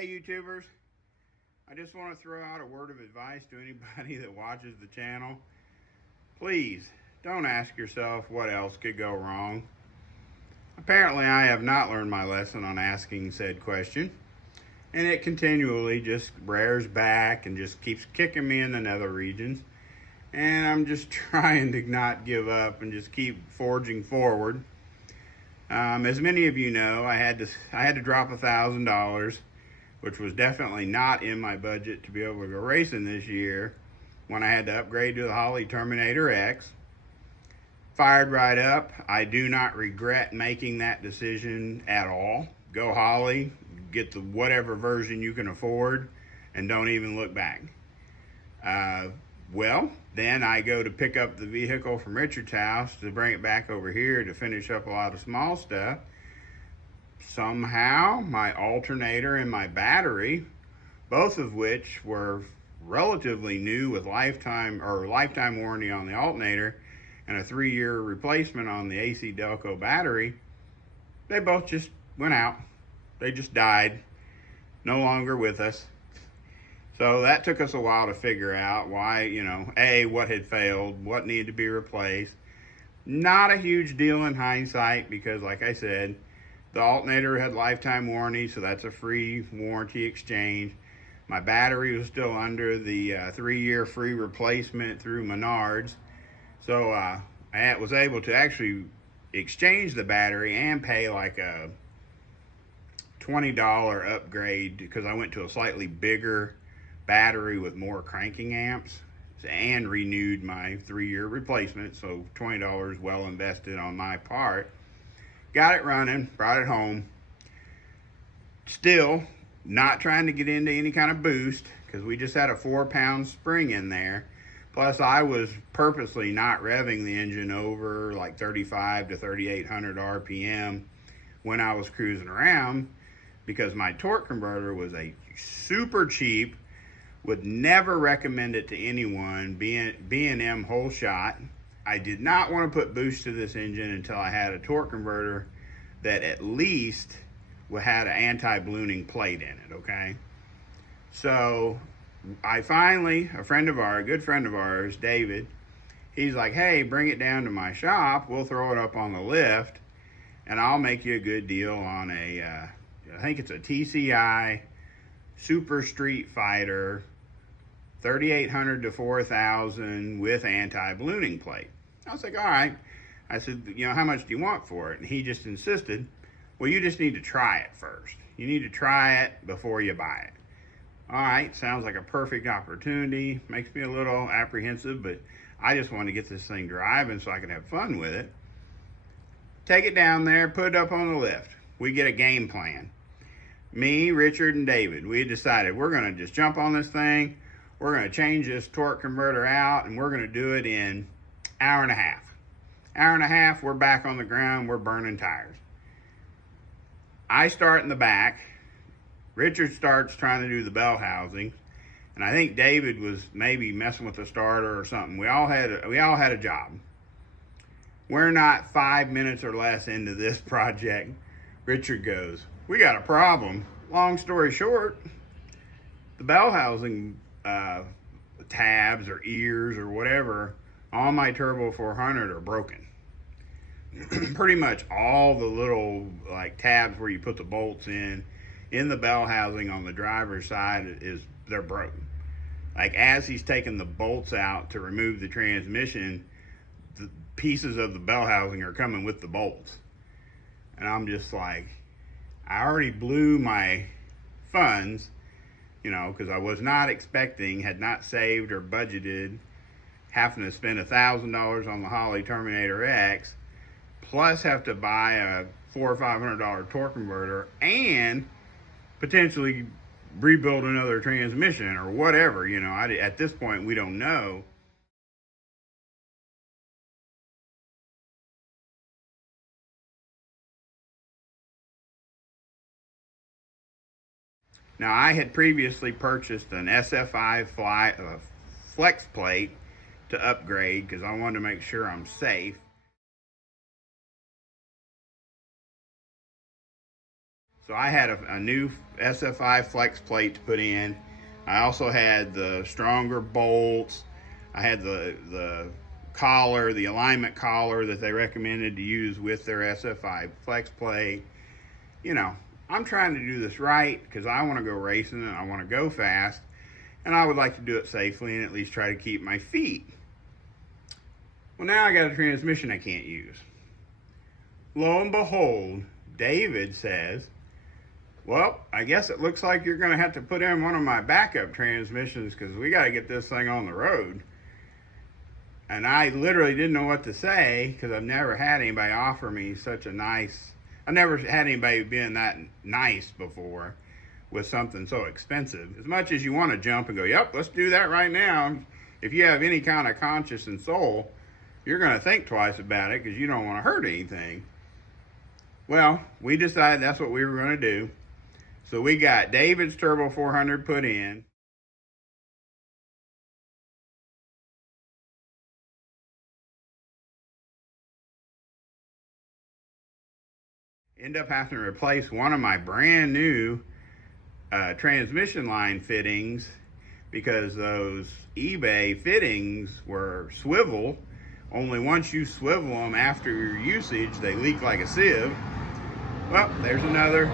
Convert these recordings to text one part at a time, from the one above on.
Hey YouTubers, I just want to throw out a word of advice to anybody that watches the channel. Please don't ask yourself what else could go wrong. Apparently I have not learned my lesson on asking said question, and it continually just rears back and just keeps kicking me in the nether regions. And I'm just trying to not give up and just keep forging forward. As many of you know, I had to drop $1,000, which was definitely not in my budget to be able to go racing this year, when I had to upgrade to the Holley Terminator X. Fired right up. I do not regret making that decision at all. Go Holley, get the whatever version you can afford, and don't even look back. Well, then I go to pick up the vehicle from Richard's house to bring it back over here to finish up a lot of small stuff. Somehow my alternator and my battery, both of which were relatively new with lifetime warranty on the alternator and a 3-year replacement on the AC Delco battery, they both just went out. They just died, no longer with us. So that took us a while to figure out why, what had failed, what needed to be replaced. Not a huge deal in hindsight because, like I said, the alternator had lifetime warranty, so that's a free warranty exchange. My battery was still under the 3-year free replacement through Menards. So I was able to actually exchange the battery and pay like a $20 upgrade because I went to a slightly bigger battery with more cranking amps and renewed my 3-year replacement. So $20 well invested on my part. Got it running, brought it home. Still not trying to get into any kind of boost because we just had a 4-pound spring in there. Plus I was purposely not revving the engine over like 35 to 3,800 RPM when I was cruising around because my torque converter was a super cheap, would never recommend it to anyone, B&M whole shot. I did not want to put boost to this engine until I had a torque converter that at least had an anti-ballooning plate in it, okay? So I finally, a good friend of ours, David, he's like, hey, bring it down to my shop. We'll throw it up on the lift and I'll make you a good deal on I think it's a TCI Super Street Fighter 3,800 to 4,000 with anti-ballooning plate. I was like, all right. I said, how much do you want for it? And he just insisted, well, you just need to try it first. You need to try it before you buy it. All right, sounds like a perfect opportunity. Makes me a little apprehensive, but I just want to get this thing driving so I can have fun with it. Take it down there, put it up on the lift. We get a game plan. Me, Richard, and David, we decided we're going to just jump on this thing. We're going to change this torque converter out, and we're going to do it in hour and a half. Hour and a half, we're back on the ground, we're burning tires. I start in the back. Richard starts trying to do the bell housing, and I think David was maybe messing with the starter or something. We all had a job. We're not 5 minutes or less into this project. Richard goes, we got a problem. Long story short, the bell housing tabs or ears or whatever on my Turbo 400 are broken. Pretty much all the little tabs where you put the bolts in the bell housing on the driver's side they're broken. As he's taking the bolts out to remove the transmission, the pieces of the bell housing are coming with the bolts. And I'm just like, I already blew my funds, because I was not expecting, had not saved or budgeted having to spend $1,000 on the Holley Terminator X, plus have to buy a $400 or $500 torque converter and potentially rebuild another transmission or whatever. At this point, we don't know. Now, I had previously purchased an SFI flex plate to upgrade because I wanted to make sure I'm safe. So I had a new SFI flex plate to put in. I also had the stronger bolts. I had the collar, the alignment collar that they recommended to use with their SFI flex plate. You know, I'm trying to do this right because I want to go racing and I want to go fast, and I would like to do it safely and at least try to keep my feet. Well, now I got a transmission I can't use. Lo and behold, David says, well, I guess it looks like you're going to have to put in one of my backup transmissions because we got to get this thing on the road. And I literally didn't know what to say because I've never had anybody offer me such a nice, I never had anybody being that nice before with something so expensive. As much as you want to jump and go, yep, let's do that right now. If you have any kind of conscience and soul, you're going to think twice about it because you don't want to hurt anything. Well, we decided that's what we were going to do. So we got David's Turbo 400 put in. End up having to replace one of my brand new transmission line fittings because those eBay fittings were swivel. Only once you swivel them after your usage, they leak like a sieve. Well, there's another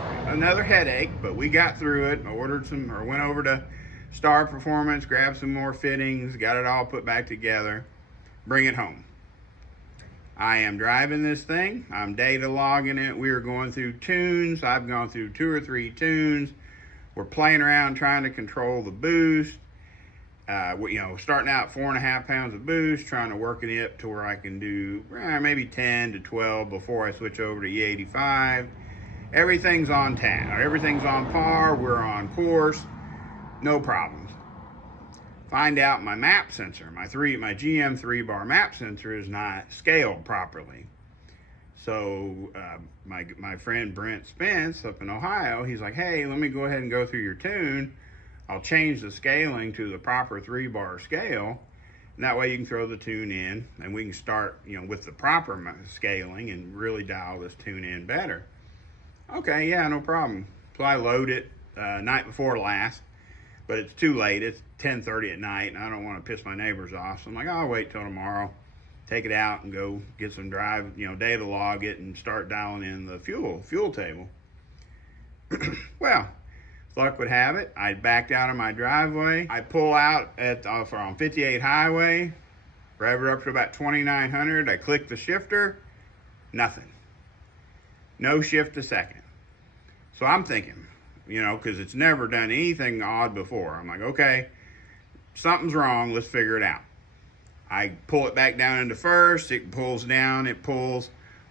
headache, but we got through it. I ordered some, or went over to Star Performance, grabbed some more fittings, got it all put back together, bring it home. I am driving this thing. I'm data logging it. We are going through tunes. I've gone through 2 or 3 tunes. We're playing around trying to control the boost. Starting out 4.5 pounds of boost, trying to work it up to where I can do maybe 10 to 12 before I switch over to E85. Everything's on tap. Everything's on par. We're on course. No problems. Find out my map sensor, my GM 3-bar map sensor is not scaled properly. So my friend Brent Spence up in Ohio, he's like, hey, let me go ahead and go through your tune. I'll change the scaling to the proper 3-bar scale. And that way you can throw the tune in and we can start, with the proper scaling and really dial this tune in better. Okay, yeah, no problem. So I load it night before last, but it's too late. It's 10:30 at night and I don't want to piss my neighbors off. So I'm like, I'll wait till tomorrow, take it out and go get some drive, data log it and start dialing in the fuel table. Well, luck would have it, I backed out of my driveway. I pull out on 58 highway, rev it up to about 2,900. I click the shifter, nothing. No shift a second. So I'm thinking, because it's never done anything odd before. I'm like, okay, something's wrong, let's figure it out. I pull it back down into first, it pulls down, pull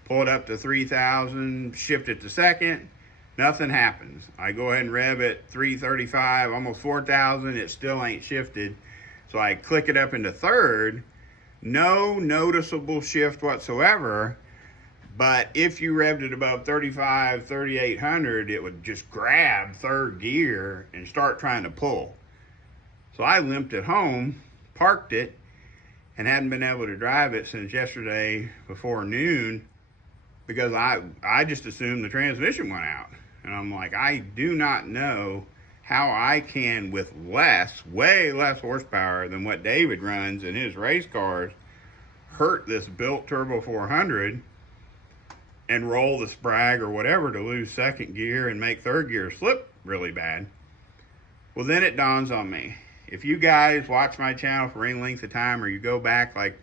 it up to 3,000, shift it to second. Nothing happens. I go ahead and rev it 335, almost 4,000. It still ain't shifted. So I click it up into third. No noticeable shift whatsoever. But if you revved it above 35, 3,800, it would just grab third gear and start trying to pull. So I limped it home, parked it, and hadn't been able to drive it since yesterday before noon because I just assumed the transmission went out. And I'm like, I do not know how I can, with way less horsepower than what David runs in his race cars, hurt this built Turbo 400 and roll the sprag or whatever to lose second gear and make third gear slip really bad. Well, then it dawns on me. If you guys watch my channel for any length of time or you go back like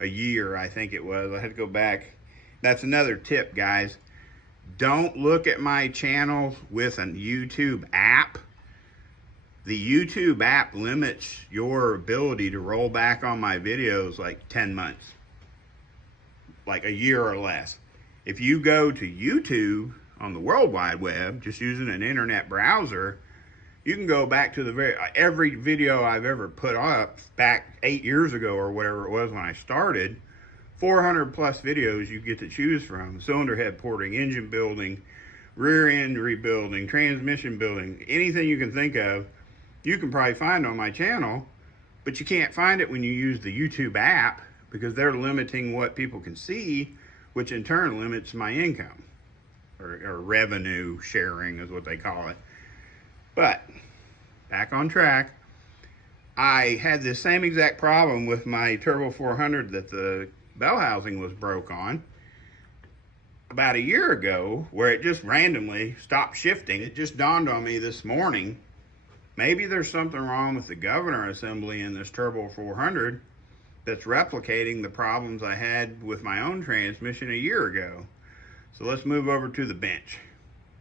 a year, I think it was, I had to go back. That's another tip, guys. Don't look at my channel with a YouTube app. The YouTube app limits your ability to roll back on my videos like 10 months, like a year or less. If you go to YouTube on the World Wide Web, just using an internet browser, you can go back to every video I've ever put up back 8 years ago or whatever it was when I started. 400 plus videos you get to choose from. Cylinder head porting, engine building, rear end rebuilding, transmission building, anything you can think of, you can probably find on my channel, but you can't find it when you use the YouTube app because they're limiting what people can see, which in turn limits my income. or revenue sharing is what they call it. But back on track, I had this same exact problem with my Turbo 400 that the bell housing was broke on about a year ago, where it just randomly stopped shifting. It just dawned on me this morning, maybe there's something wrong with the governor assembly in this Turbo 400 that's replicating the problems I had with my own transmission a year ago. So let's move over to the bench.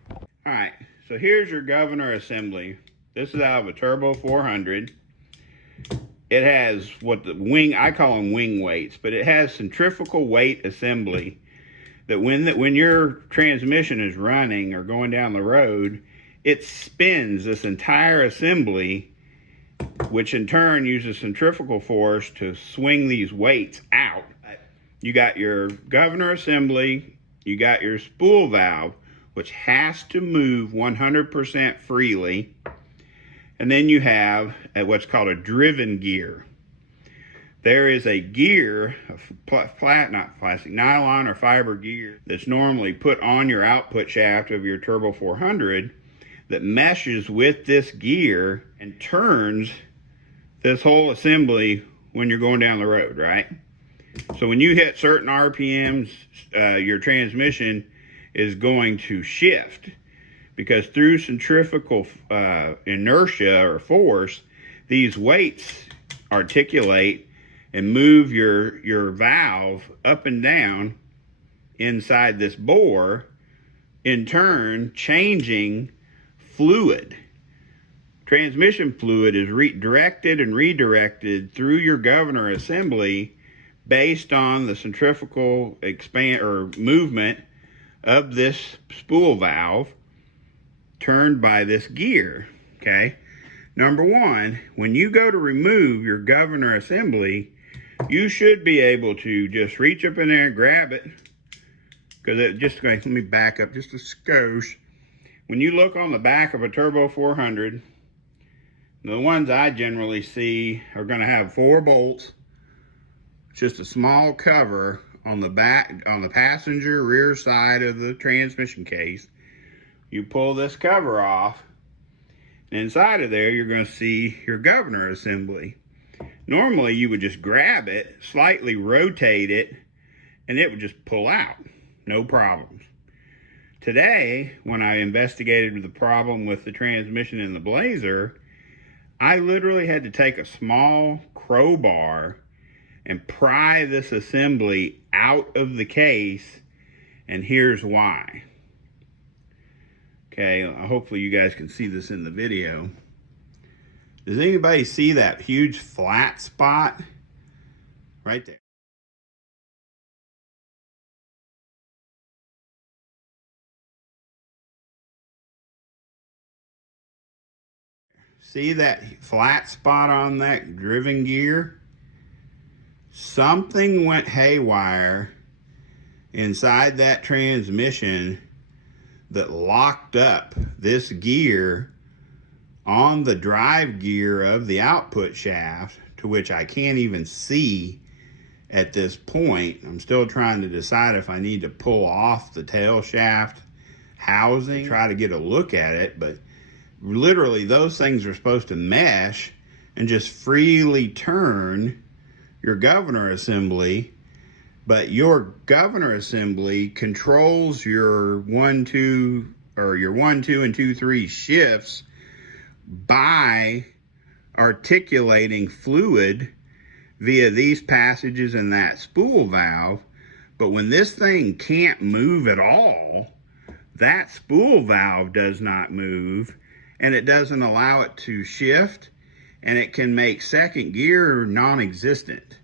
All right, so here's your governor assembly. This is out of a Turbo 400. It has what the wing, I call them wing weights, but it has centrifugal weight assembly that when your transmission is running or going down the road, it spins this entire assembly, which in turn uses centrifugal force to swing these weights out. You got your governor assembly, you got your spool valve, which has to move 100% freely. And then you have what's called a driven gear. There is a gear, not plastic, nylon or fiber gear that's normally put on your output shaft of your Turbo 400 that meshes with this gear and turns this whole assembly when you're going down the road, right? So when you hit certain RPMs, your transmission is going to shift, because through centrifugal inertia or force, these weights articulate and move your valve up and down inside this bore, in turn changing fluid. Transmission fluid is directed and redirected through your governor assembly based on the centrifugal movement of this spool valve turned by this gear, okay? Number one, when you go to remove your governor assembly, you should be able to just reach up in there and grab it, because let me back up just a skosh. When you look on the back of a Turbo 400, the ones I generally see are going to have 4 bolts, just a small cover on the back, on the passenger rear side of the transmission case. You pull this cover off, and inside of there you're going to see your governor assembly. Normally you would just grab it, slightly rotate it, and it would just pull out, no problems. Today, when I investigated the problem with the transmission in the Blazer, I literally had to take a small crowbar and pry this assembly out of the case, and here's why. Okay, hopefully you guys can see this in the video. Does anybody see that huge flat spot right there? See that flat spot on that driven gear? Something went haywire inside that transmission that locked up this gear on the drive gear of the output shaft, to which I can't even see at this point. I'm still trying to decide if I need to pull off the tail shaft housing, try to get a look at it, but literally those things are supposed to mesh and just freely turn your governor assembly, but your governor assembly controls your 1, 2, or your 1, 2, and 2, 3 shifts by articulating fluid via these passages in that spool valve. But when this thing can't move at all, that spool valve does not move, and it doesn't allow it to shift, and it can make second gear non-existent.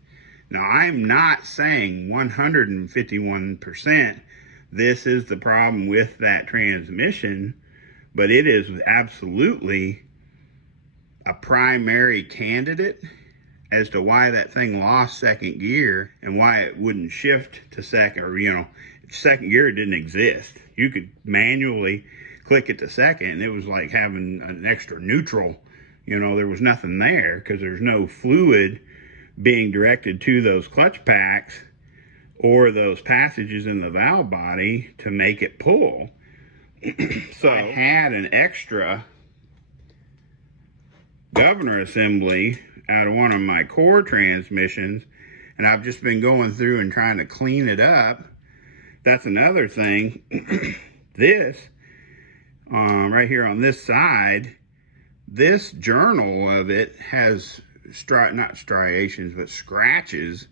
Now, I'm not saying 151% this is the problem with that transmission, but it is absolutely a primary candidate as to why that thing lost second gear and why it wouldn't shift to second, or, second gear didn't exist. You could manually click it to second, and it was like having an extra neutral. There was nothing there because there's no fluid being directed to those clutch packs or those passages in the valve body to make it pull. So I had an extra governor assembly out of one of my core transmissions, and I've just been going through and trying to clean it up. That's another thing. This, right here on this side, this journal of it has not striations, but scratches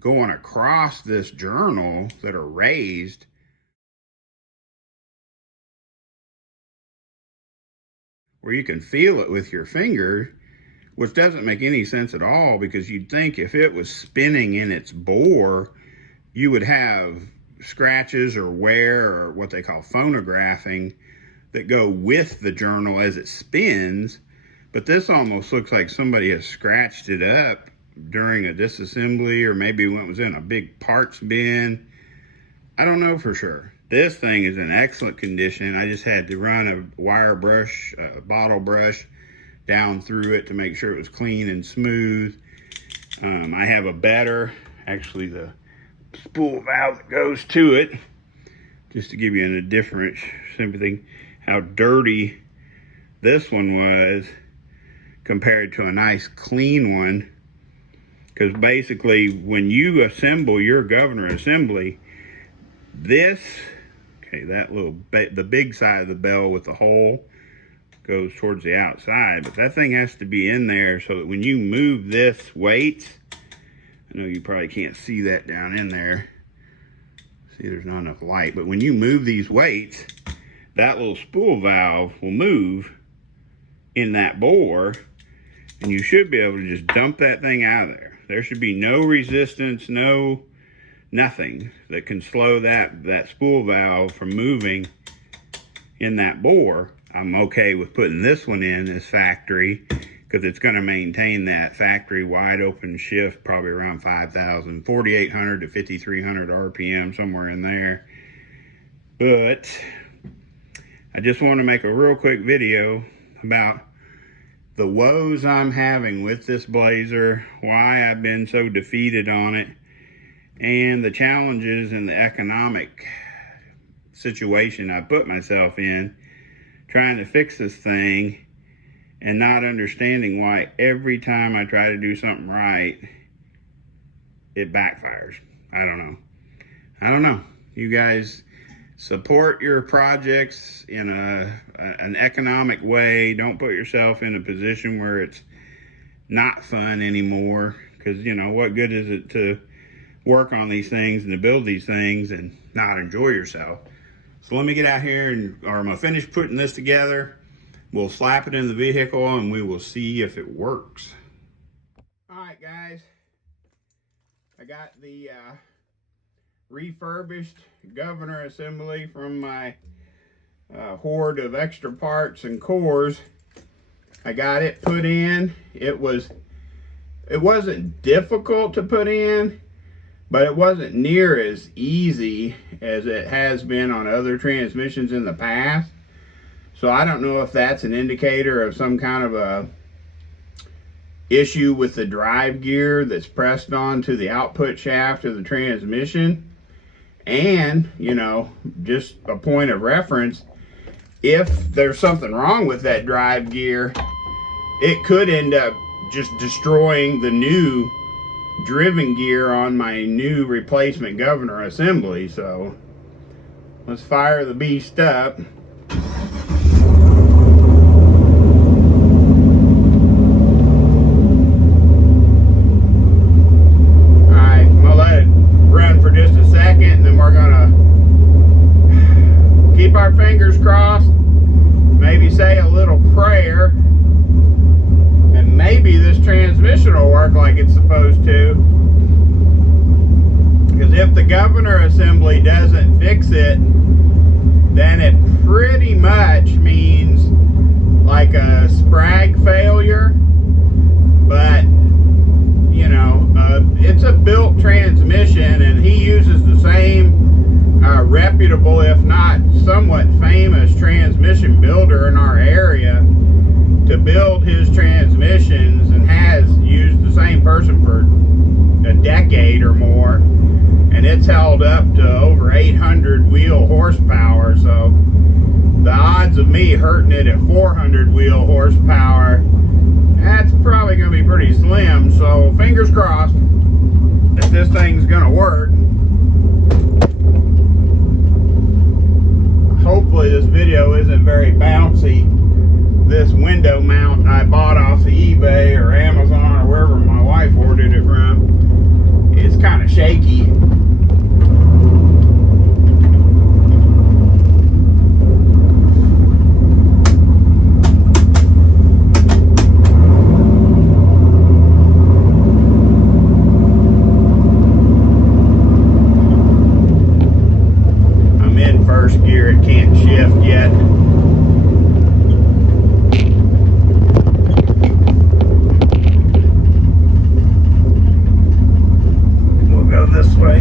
going across this journal that are raised. Where you can feel it with your finger, which doesn't make any sense at all, because you'd think if it was spinning in its bore, you would have scratches or wear, or what they call phonographing, that go with the journal as it spins. But this almost looks like somebody has scratched it up during a disassembly, or maybe when it was in a big parts bin. I don't know for sure. This thing is in excellent condition. I just had to run a wire brush, a bottle brush down through it to make sure it was clean and smooth. I have a better, actually the spool valve that goes to it, just to give you a different sympathy how dirty this one was compared to a nice clean one. Because basically when you assemble your governor assembly, this, okay, that little, the big side of the bell with the hole goes towards the outside, but that thing has to be in there so that when you move this weight, I know you probably can't see that down in there. See, there's not enough light, but when you move these weights, that little spool valve will move in that bore, and you should be able to just dump that thing out of there. There should be no resistance, nothing that can slow that spool valve from moving in that bore. I'm okay with putting this one in as factory, because it's going to maintain that factory wide open shift, probably around 5,000, 4,800 to 5,300 RPM, somewhere in there. But I just want to make a real quick video about the woes I'm having with this Blazer, why I've been so defeated on it, and the challenges and the economic situation I put myself in trying to fix this thing, and not understanding why every time I try to do something right, it backfires. I don't know. You guys support your projects in an economic way. Don't put yourself in a position where it's not fun anymore, because, you know, what good is it to work on these things and to build these things and not enjoy yourself? So let me get out here, and I'm gonna finish putting this together. We'll slap it in the vehicle and we will see if it works. All right, guys, I got the refurbished governor assembly from my hoard of extra parts and cores. I got it put in. It wasn't difficult to put in, but it wasn't near as easy as it has been on other transmissions in the past. So I don't know if that's an indicator of some kind of a issue with the drive gear that's pressed onto the output shaft of the transmission. And, you know, just a point of reference, if there's something wrong with that drive gear, it could end up just destroying the new driven gear on my new replacement governor assembly. So let's fire the beast up. Keep our fingers crossed, maybe say a little prayer, and maybe this transmission will work like it's supposed to. Because if the governor assembly doesn't fix it, then it pretty much means like a sprag failure. But, you know, it's a built transmission, and he uses the same reputable, if not somewhat famous, transmission builder in our area to build his transmissions, and has used the same person for a decade or more, and it's held up to over 800 wheel horsepower. So odds of me hurting it at 400 wheel horsepower, that's probably going to be pretty slim. So fingers crossed that this thing's going to work. Hopefully this video isn't very bouncy. This window mount I bought off of eBay or Amazon or wherever my wife ordered it from, it's kind of shaky. I'm in first gear, it can't shift yet. This way.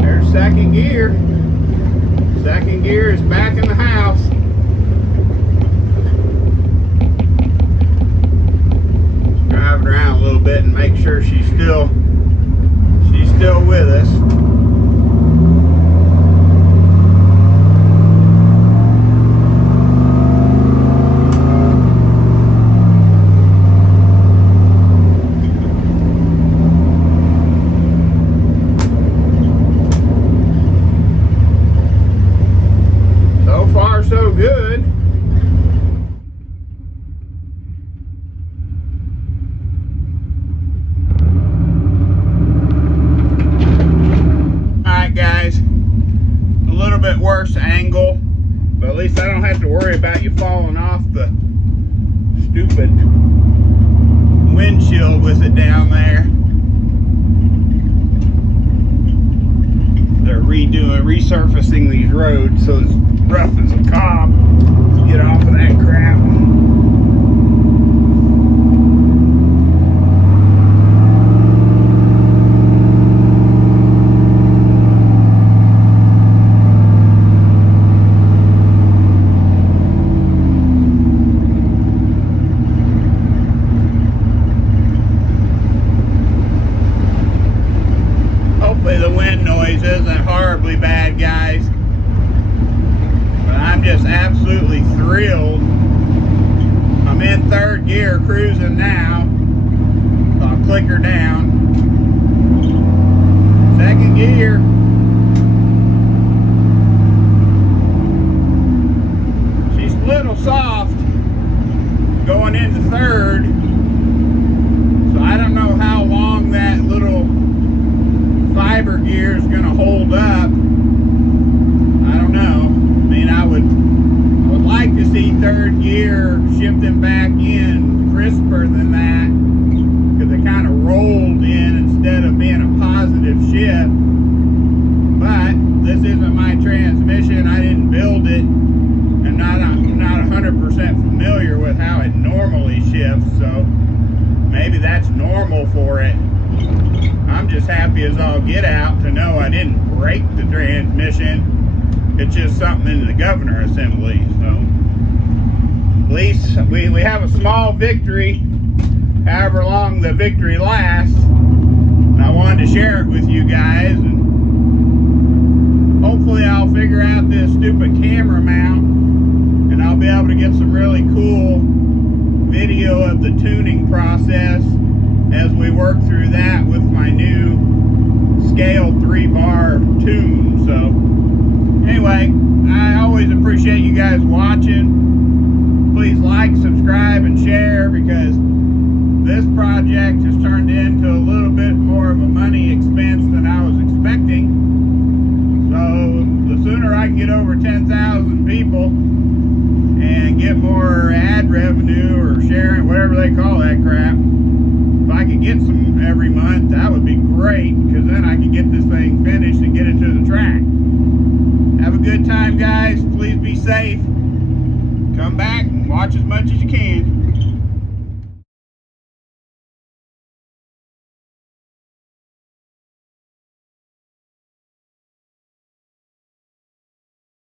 There's second gear. Second gear is back in the house. Just drive it around a little bit and make sure she's still with us. So good. Alright guys, a little bit worse angle, but at least I don't have to worry about you falling off the stupid windshield with it down there. They're resurfacing these roads so it's rough as a cob to get off of that crap. Hopefully the wind noise isn't horribly bad, guys. I'm just absolutely thrilled. I'm in third gear cruising now. So I'll click her down. Second gear. She's a little soft going into third. So I don't know how long that little fiber gear is going to hold up. I don't know. I mean, I would like to see third gear shifting back in crisper than that, because it kind of rolled in instead of being a positive shift. But this isn't my transmission. I didn't build it, and I'm not 100% familiar with how it normally shifts, so maybe that's normal for it. I'm just happy as all get out to know I didn't break the transmission. It's just something in the governor assembly. So at least we have a small victory, however long the victory lasts. And I wanted to share it with you guys, and hopefully I'll figure out this stupid camera mount and I'll be able to get some really cool video of the tuning process as we work through that with my new scale 3-bar tune. So anyway, I always appreciate you guys watching. Please like, subscribe, and share, because this project has turned into a little bit more of a money expense than I was expecting. So the sooner I can get over 10,000 people and get more ad revenue or sharing, whatever they call that crap, if I could get some every month, that would be great, because then I can get this thing finished and get it to the track. Have a good time, guys. Please be safe. Come back and watch as much as you can.